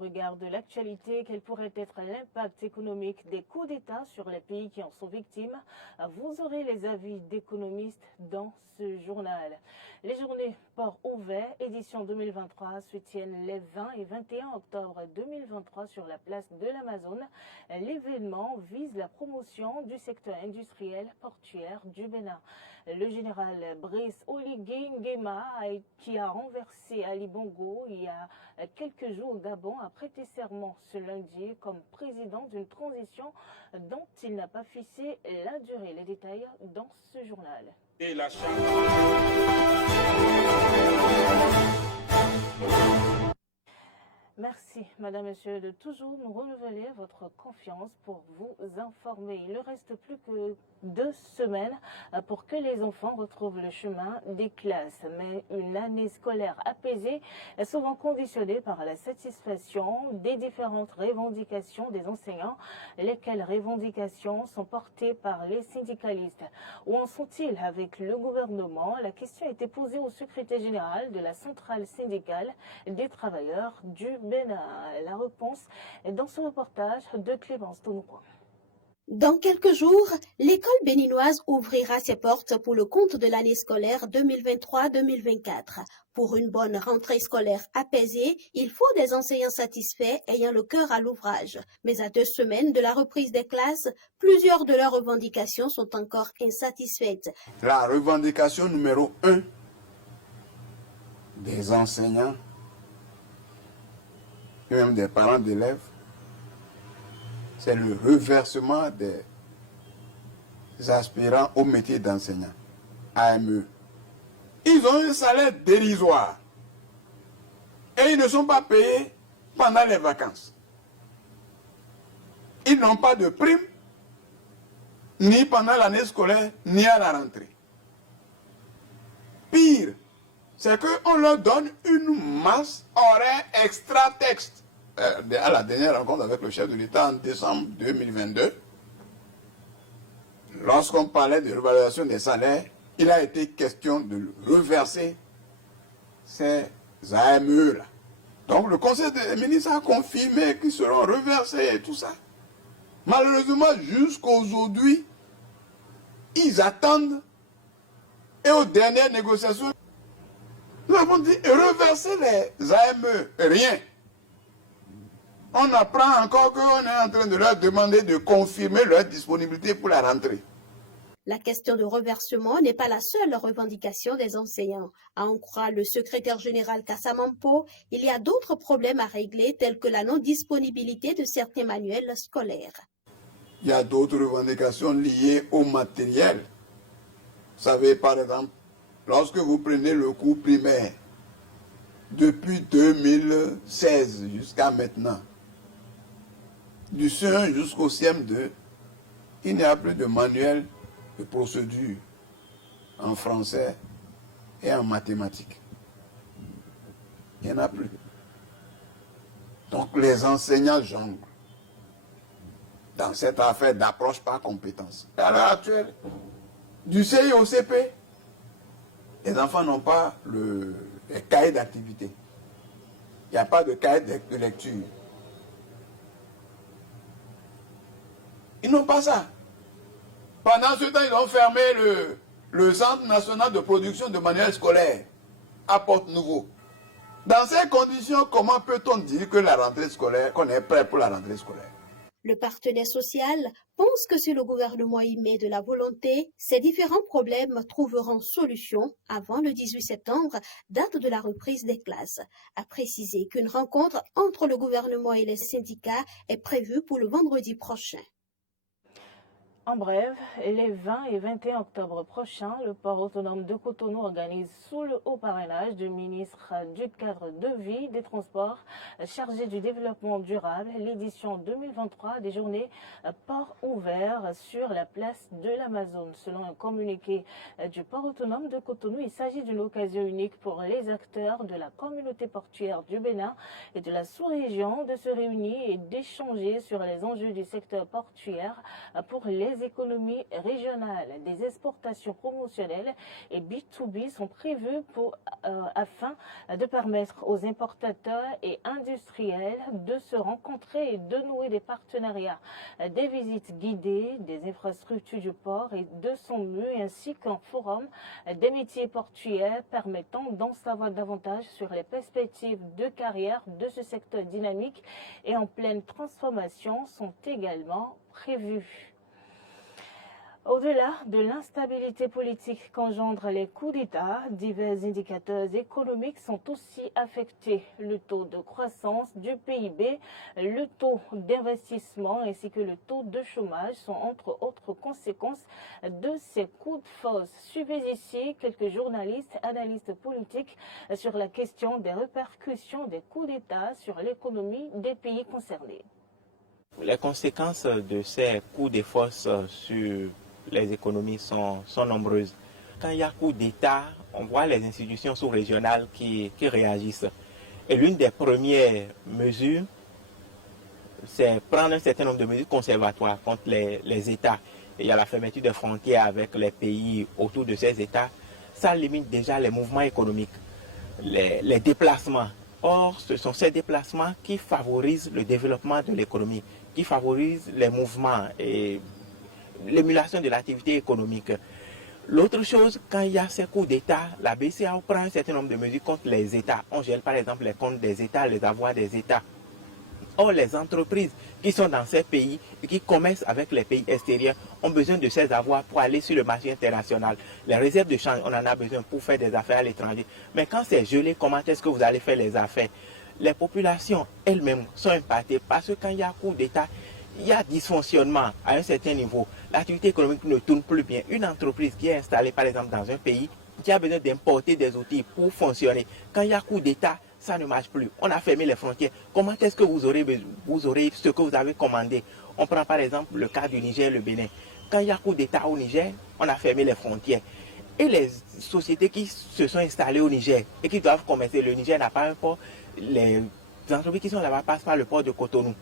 regard de l'actualité, quel pourrait être l'impact économique des coups d'État sur les pays qui en sont victimes? Vous aurez les avis d'économistes dans ce journal. Les journées Port Ouvert, édition 2023, se tiennent les 20 et 21 octobre 2023 sur la place de l'Amazone. L'événement vise la promotion du secteur industriel portuaire du Bénin. Le général Brice Oligui Nguema, qui a renversé Ali Bongo il y a quelques jours au Gabon, a prêté serment ce lundi comme président d'une transition dont il n'a pas fixé la durée. Les détails dans ce journal. Et la Merci, Madame, Monsieur, de toujours nous renouveler votre confiance pour vous informer. Il ne reste plus que 2 semaines pour que les enfants retrouvent le chemin des classes. Mais une année scolaire apaisée est souvent conditionnée par la satisfaction des différentes revendications des enseignants. Lesquelles revendications sont portées par les syndicalistes? Où en sont-ils avec le gouvernement? La question a été posée au secrétaire général de la centrale syndicale des travailleurs du Bénin. La réponse est dans ce reportage de Clémence Tonoukouan. Dans quelques jours, l'école béninoise ouvrira ses portes pour le compte de l'année scolaire 2023-2024. Pour une bonne rentrée scolaire apaisée, il faut des enseignants satisfaits ayant le cœur à l'ouvrage. Mais à 2 semaines de la reprise des classes, plusieurs de leurs revendications sont encore insatisfaites. La revendication numéro 1 des enseignants et même des parents d'élèves, c'est le reversement des aspirants au métier d'enseignant, AME. Ils ont un salaire dérisoire et ils ne sont pas payés pendant les vacances. Ils n'ont pas de prime, ni pendant l'année scolaire, ni à la rentrée. Pire, c'est qu'on leur donne une masse horaire extra-texte. À la dernière rencontre avec le chef de l'État en décembre 2022, lorsqu'on parlait de revalorisation des salaires, il a été question de reverser ces AME-là. Donc le Conseil des ministres a confirmé qu'ils seront reversés et tout ça. Malheureusement, jusqu'aujourd'hui, ils attendent et aux dernières négociations, nous avons dit reverser les AME, rien. On apprend encore qu'on est en train de leur demander de confirmer leur disponibilité pour la rentrée. La question de reversement n'est pas la seule revendication des enseignants. À en croire le secrétaire général Kassamampo, il y a d'autres problèmes à régler tels que la non-disponibilité de certains manuels scolaires. Il y a d'autres revendications liées au matériel. Vous savez, par exemple, lorsque vous prenez le cours primaire, depuis 2016 jusqu'à maintenant, du CE1 jusqu'au CM2, il n'y a plus de manuel de procédure en français et en mathématiques. Il n'y en a plus. Donc les enseignants jonglent dans cette affaire d'approche par compétence. À l'heure actuelle, du CI au CP, les enfants n'ont pas les cahiers d'activité. Il n'y a pas de cahier de lecture. Ils n'ont pas ça. Pendant ce temps, ils ont fermé le Centre national de production de manuels scolaires à Porte-Nouveau. Dans ces conditions, comment peut-on dire que la rentrée scolaire, qu'on est prêt pour la rentrée scolaire? Le partenaire social pense que si le gouvernement y met de la volonté, ces différents problèmes trouveront solution avant le 18 septembre, date de la reprise des classes. A précisé qu'une rencontre entre le gouvernement et les syndicats est prévue pour le vendredi prochain. En bref, les 20 et 21 octobre prochains, le port autonome de Cotonou organise sous le haut parrainage du ministre du cadre de vie des transports chargé du développement durable l'édition 2023 des journées port ouvert sur la place de l'Amazone. Selon un communiqué du port autonome de Cotonou, il s'agit d'une occasion unique pour les acteurs de la communauté portuaire du Bénin et de la sous-région de se réunir et d'échanger sur les enjeux du secteur portuaire pour les des économies régionales, des exportations promotionnelles et B2B sont prévues afin de permettre aux importateurs et industriels de se rencontrer et de nouer des partenariats, des visites guidées, des infrastructures du port et de son mur, ainsi qu'un forum des métiers portuaires permettant d'en savoir davantage sur les perspectives de carrière de ce secteur dynamique et en pleine transformation sont également prévues. Au-delà de l'instabilité politique qu'engendrent les coups d'État, divers indicateurs économiques sont aussi affectés. Le taux de croissance du PIB, le taux d'investissement ainsi que le taux de chômage sont entre autres conséquences de ces coups de force. Suivez ici quelques journalistes, analystes politiques sur la question des répercussions des coups d'État sur l'économie des pays concernés. Les conséquences de ces coups de force sur les économies sont nombreuses. Quand il y a coup d'État, on voit les institutions sous-régionales qui réagissent. Et l'une des premières mesures, c'est prendre un certain nombre de mesures conservatoires contre les États. Et il y a la fermeture des frontières avec les pays autour de ces États. Ça limite déjà les mouvements économiques, les déplacements. Or, ce sont ces déplacements qui favorisent le développement de l'économie, qui favorisent les mouvements et l'émulation de l'activité économique. L'autre chose, quand il y a ces coups d'État, la BCEAO prend un certain nombre de mesures contre les États. On gèle par exemple les comptes des États, les avoirs des États. Or, les entreprises qui sont dans ces pays et qui commercent avec les pays extérieurs ont besoin de ces avoirs pour aller sur le marché international. Les réserves de change, on en a besoin pour faire des affaires à l'étranger. Mais quand c'est gelé, comment est-ce que vous allez faire les affaires? Les populations elles-mêmes sont impactées parce que quand il y a coup d'État, il y a dysfonctionnement à un certain niveau. L'activité économique ne tourne plus bien. Une entreprise qui est installée par exemple dans un pays, qui a besoin d'importer des outils pour fonctionner, quand il y a coup d'État, ça ne marche plus. On a fermé les frontières. Comment est-ce que vous aurez ce que vous avez commandé? On prend par exemple le cas du Niger et le Bénin. Quand il y a coup d'État au Niger, on a fermé les frontières. Et les sociétés qui se sont installées au Niger et qui doivent commercer, le Niger n'a pas un port, les entreprises qui sont là-bas passent par le port de Cotonou.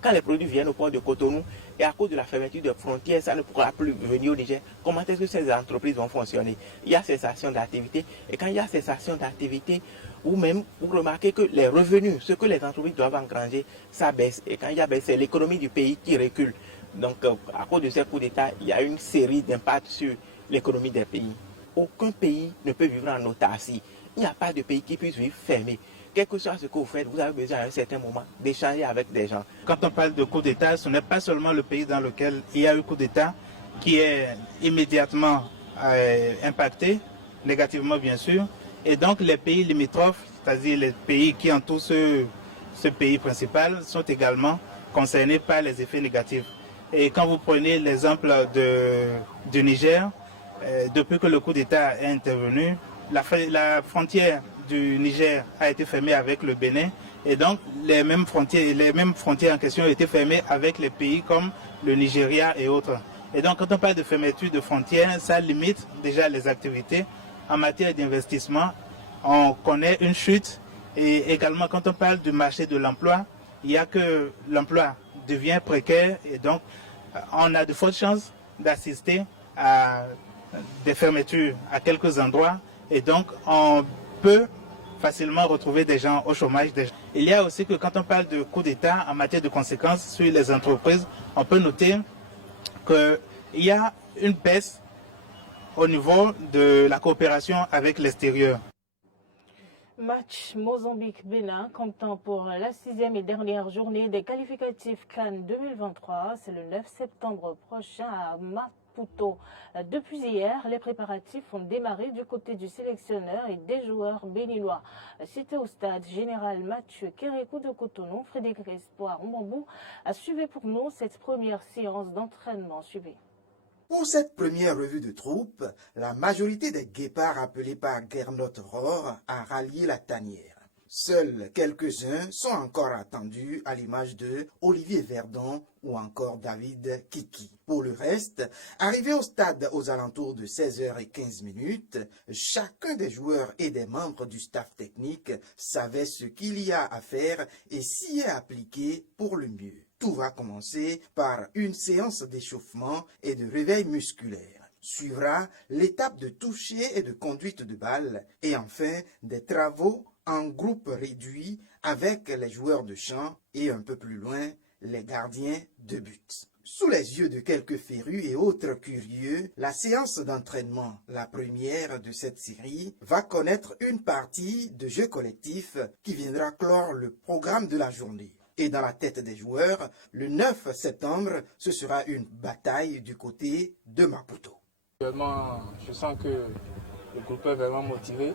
Quand les produits viennent au port de Cotonou et à cause de la fermeture des frontières, ça ne pourra plus venir au Niger, comment est-ce que ces entreprises vont fonctionner? Il y a cessation d'activité. Et quand il y a cessation d'activité, ou même vous remarquez que les revenus, ce que les entreprises doivent engranger, ça baisse. Et quand il y a baisse, c'est l'économie du pays qui recule. Donc à cause de ces coups d'État, il y a une série d'impacts sur l'économie des pays. Aucun pays ne peut vivre en autarcie. Il n'y a pas de pays qui puisse vivre fermé. Quel que soit ce que vous faites, vous avez besoin à un certain moment d'échanger avec des gens. Quand on parle de coup d'État, ce n'est pas seulement le pays dans lequel il y a eu coup d'État qui est immédiatement impacté, négativement bien sûr, et donc les pays limitrophes, c'est-à-dire les pays qui entourent ce pays principal, sont également concernés par les effets négatifs. Et quand vous prenez l'exemple du Niger, depuis que le coup d'État est intervenu, la frontière du Niger a été fermée avec le Bénin et donc les mêmes frontières en question ont été fermées avec les pays comme le Nigeria et autres. Et donc quand on parle de fermeture de frontières, ça limite déjà les activités. En matière d'investissement, on connaît une chute et également quand on parle du marché de l'emploi, il y a que l'emploi devient précaire et donc on a de fortes chances d'assister à des fermetures à quelques endroits et donc on peut facilement retrouver des gens au chômage. Il y a aussi que quand on parle de coup d'État en matière de conséquences sur les entreprises, on peut noter qu'il y a une baisse au niveau de la coopération avec l'extérieur. Match Mozambique-Bénin, comptant pour la 6e et dernière journée des qualificatifs CAN 2023. C'est le 9 septembre prochain à Maputo. Depuis hier, les préparatifs ont démarré du côté du sélectionneur et des joueurs béninois. Cité au stade général Mathieu Kérékou de Cotonou, Frédéric Espoir Mbambou a suivi pour nous cette première séance d'entraînement. Suivez. Pour cette première revue de troupes, la majorité des guépards appelés par Gernot Rohr a rallié la tanière. Seuls quelques-uns sont encore attendus à l'image de Olivier Verdon ou encore David Kiki. Pour le reste, arrivé au stade aux alentours de 16h15, chacun des joueurs et des membres du staff technique savait ce qu'il y a à faire et s'y est appliqué pour le mieux. Tout va commencer par une séance d'échauffement et de réveil musculaire. Suivra l'étape de toucher et de conduite de balle et enfin des travaux en groupe réduit avec les joueurs de champ et un peu plus loin les gardiens de but. Sous les yeux de quelques férus et autres curieux, la séance d'entraînement, la première de cette série, va connaître une partie de jeu collectif qui viendra clore le programme de la journée. Et dans la tête des joueurs, le 9 septembre, ce sera une bataille du côté de Maputo. Actuellement, je sens que le groupe est vraiment motivé.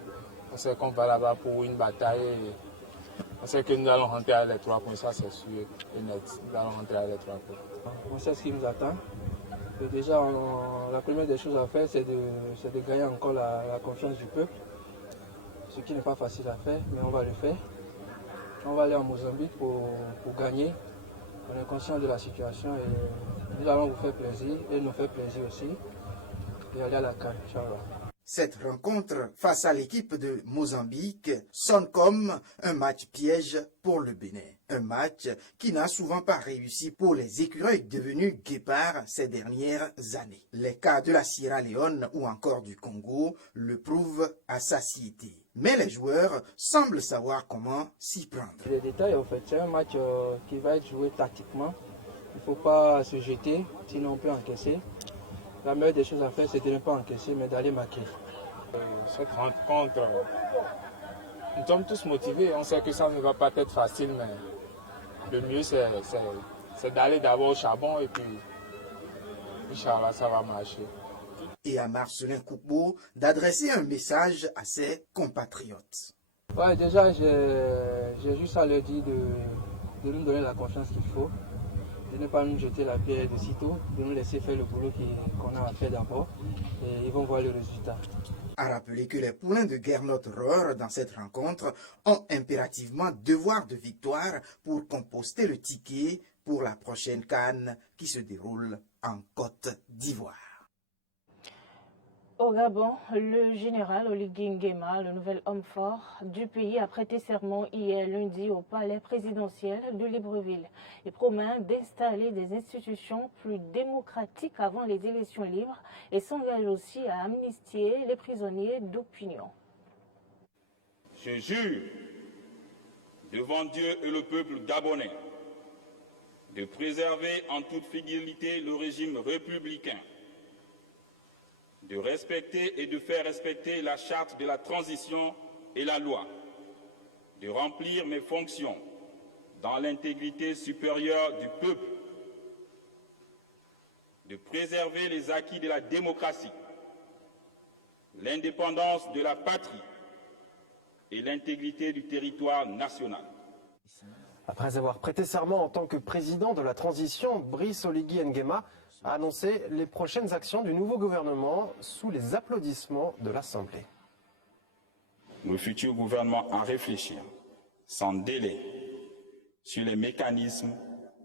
On sait qu'on va là-bas pour une bataille. On sait que nous allons rentrer avec les 3 points, ça c'est sûr et net. Nous allons rentrer avec les 3 points. On sait ce qui nous attend. Et déjà, la première des choses à faire, c'est de gagner encore la confiance du peuple. Ce qui n'est pas facile à faire, mais on va le faire. On va aller en Mozambique pour gagner. On est conscient de la situation et nous allons vous faire plaisir et nous faire plaisir aussi. Et aller à la CAN, Inch'Allah. Cette rencontre face à l'équipe de Mozambique sonne comme un match piège pour le Bénin. Un match qui n'a souvent pas réussi pour les écureuils devenus guépards ces dernières années. Les cas de la Sierra Leone ou encore du Congo le prouvent à satiété. Mais les joueurs semblent savoir comment s'y prendre. Les détails, en fait, c'est un match qui va être joué tactiquement. Il ne faut pas se jeter, sinon on peut encaisser. La meilleure des choses à faire, c'est de ne pas encaisser, mais d'aller marquer. Cette rencontre, nous sommes tous motivés. On sait que ça ne va pas être facile, mais le mieux, c'est d'aller d'abord au charbon et puis, Inch'Allah, ça va marcher. Et à Marcelin Coupeau d'adresser un message à ses compatriotes. Ouais, déjà, j'ai juste à leur dire de nous donner la confiance qu'il faut, de ne pas nous jeter la pierre de sitôt, de nous laisser faire le boulot qu'on a à faire d'abord, et ils vont voir le résultat. À rappeler que les poulains de Gernot Rohr dans cette rencontre ont impérativement devoir de victoire pour composter le ticket pour la prochaine CAN qui se déroule en Côte d'Ivoire. Au Gabon, le général Oligui Nguema, le nouvel homme fort du pays, a prêté serment hier lundi au palais présidentiel de Libreville. Il promet d'installer des institutions plus démocratiques avant les élections libres et s'engage aussi à amnistier les prisonniers d'opinion. Je jure devant Dieu et le peuple gabonais de préserver en toute fidélité le régime républicain, de respecter et de faire respecter la charte de la transition et la loi, de remplir mes fonctions dans l'intégrité supérieure du peuple, de préserver les acquis de la démocratie, l'indépendance de la patrie et l'intégrité du territoire national. Après avoir prêté serment en tant que président de la transition, Brice Oligui Nguema a annoncé les prochaines actions du nouveau gouvernement sous les applaudissements de l'Assemblée. Le futur gouvernement a réfléchi sans délai sur les mécanismes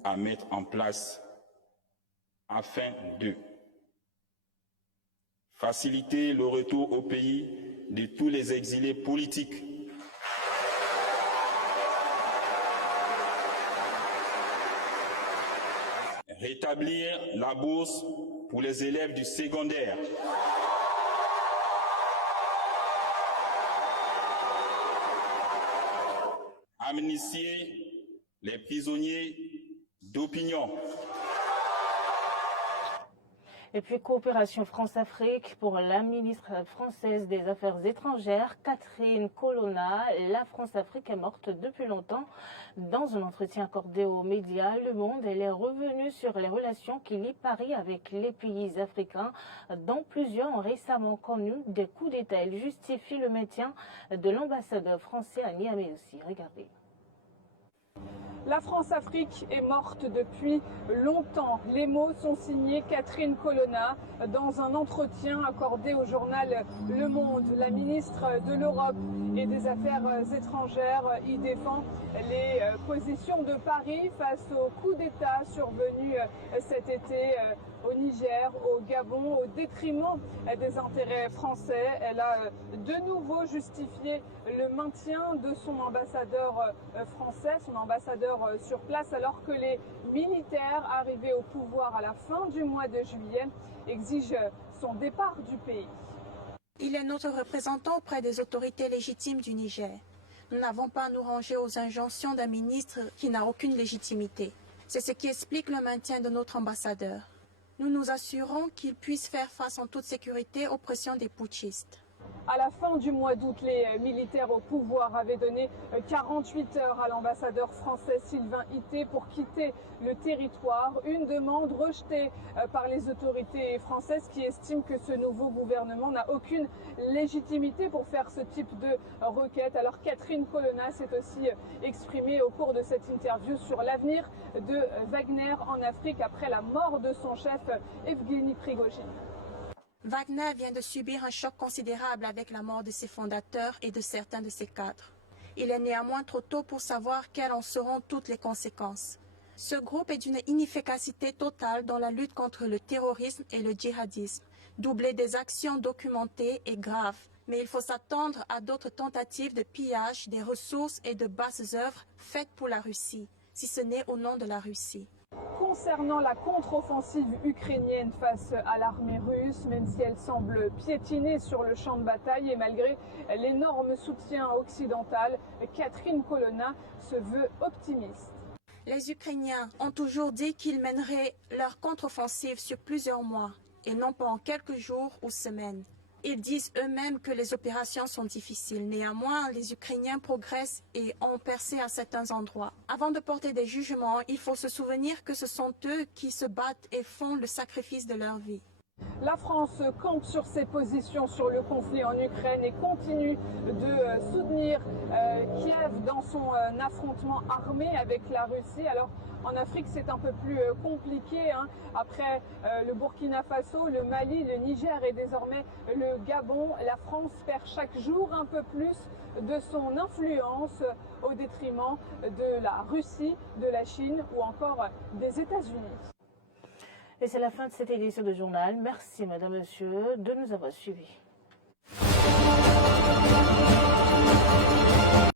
à mettre en place afin de faciliter le retour au pays de tous les exilés politiques, rétablir la bourse pour les élèves du secondaire, amnistier les prisonniers d'opinion. Et puis, coopération France-Afrique pour la ministre française des Affaires étrangères, Catherine Colonna. La France-Afrique est morte depuis longtemps. Dans un entretien accordé aux médias Le Monde, elle est revenue sur les relations qui lient Paris avec les pays africains, dont plusieurs ont récemment connu des coups d'État. Elle justifie le maintien de l'ambassadeur français à Niamey aussi. Regardez. La France-Afrique est morte depuis longtemps. Les mots sont signés Catherine Colonna dans un entretien accordé au journal Le Monde. La ministre de l'Europe et des Affaires étrangères y défend les positions de Paris face au coup d'État survenu cet été au Niger, au Gabon, au détriment des intérêts français. Elle a de nouveau justifié le maintien de son ambassadeur français, son ambassadeur sur place, alors que les militaires arrivés au pouvoir à la fin du mois de juillet exigent son départ du pays. Il est notre représentant auprès des autorités légitimes du Niger. Nous n'avons pas à nous ranger aux injonctions d'un ministre qui n'a aucune légitimité. C'est ce qui explique le maintien de notre ambassadeur. Nous nous assurons qu'il puisse faire face en toute sécurité aux pressions des putschistes. À la fin du mois d'août, les militaires au pouvoir avaient donné 48 heures à l'ambassadeur français Sylvain Ité pour quitter le territoire. Une demande rejetée par les autorités françaises qui estiment que ce nouveau gouvernement n'a aucune légitimité pour faire ce type de requête. Alors Catherine Colonna s'est aussi exprimée au cours de cette interview sur l'avenir de Wagner en Afrique après la mort de son chef Evgueni Prigojine. Wagner vient de subir un choc considérable avec la mort de ses fondateurs et de certains de ses cadres. Il est néanmoins trop tôt pour savoir quelles en seront toutes les conséquences. Ce groupe est d'une inefficacité totale dans la lutte contre le terrorisme et le djihadisme, doublé des actions documentées et graves. Mais il faut s'attendre à d'autres tentatives de pillage des ressources et de basses œuvres faites pour la Russie, si ce n'est au nom de la Russie. Concernant la contre-offensive ukrainienne face à l'armée russe, même si elle semble piétiner sur le champ de bataille et malgré l'énorme soutien occidental, Catherine Colonna se veut optimiste. Les Ukrainiens ont toujours dit qu'ils mèneraient leur contre-offensive sur plusieurs mois et non pas en quelques jours ou semaines. Ils disent eux-mêmes que les opérations sont difficiles. Néanmoins, les Ukrainiens progressent et ont percé à certains endroits. Avant de porter des jugements, il faut se souvenir que ce sont eux qui se battent et font le sacrifice de leur vie. La France campe sur ses positions sur le conflit en Ukraine et continue de soutenir Kiev dans son affrontement armé avec la Russie. Alors en Afrique, c'est un peu plus compliqué. Après le Burkina Faso, le Mali, le Niger et désormais le Gabon, la France perd chaque jour un peu plus de son influence au détriment de la Russie, de la Chine ou encore des États-Unis. Et c'est la fin de cette édition de journal. Merci, madame, monsieur, de nous avoir suivis.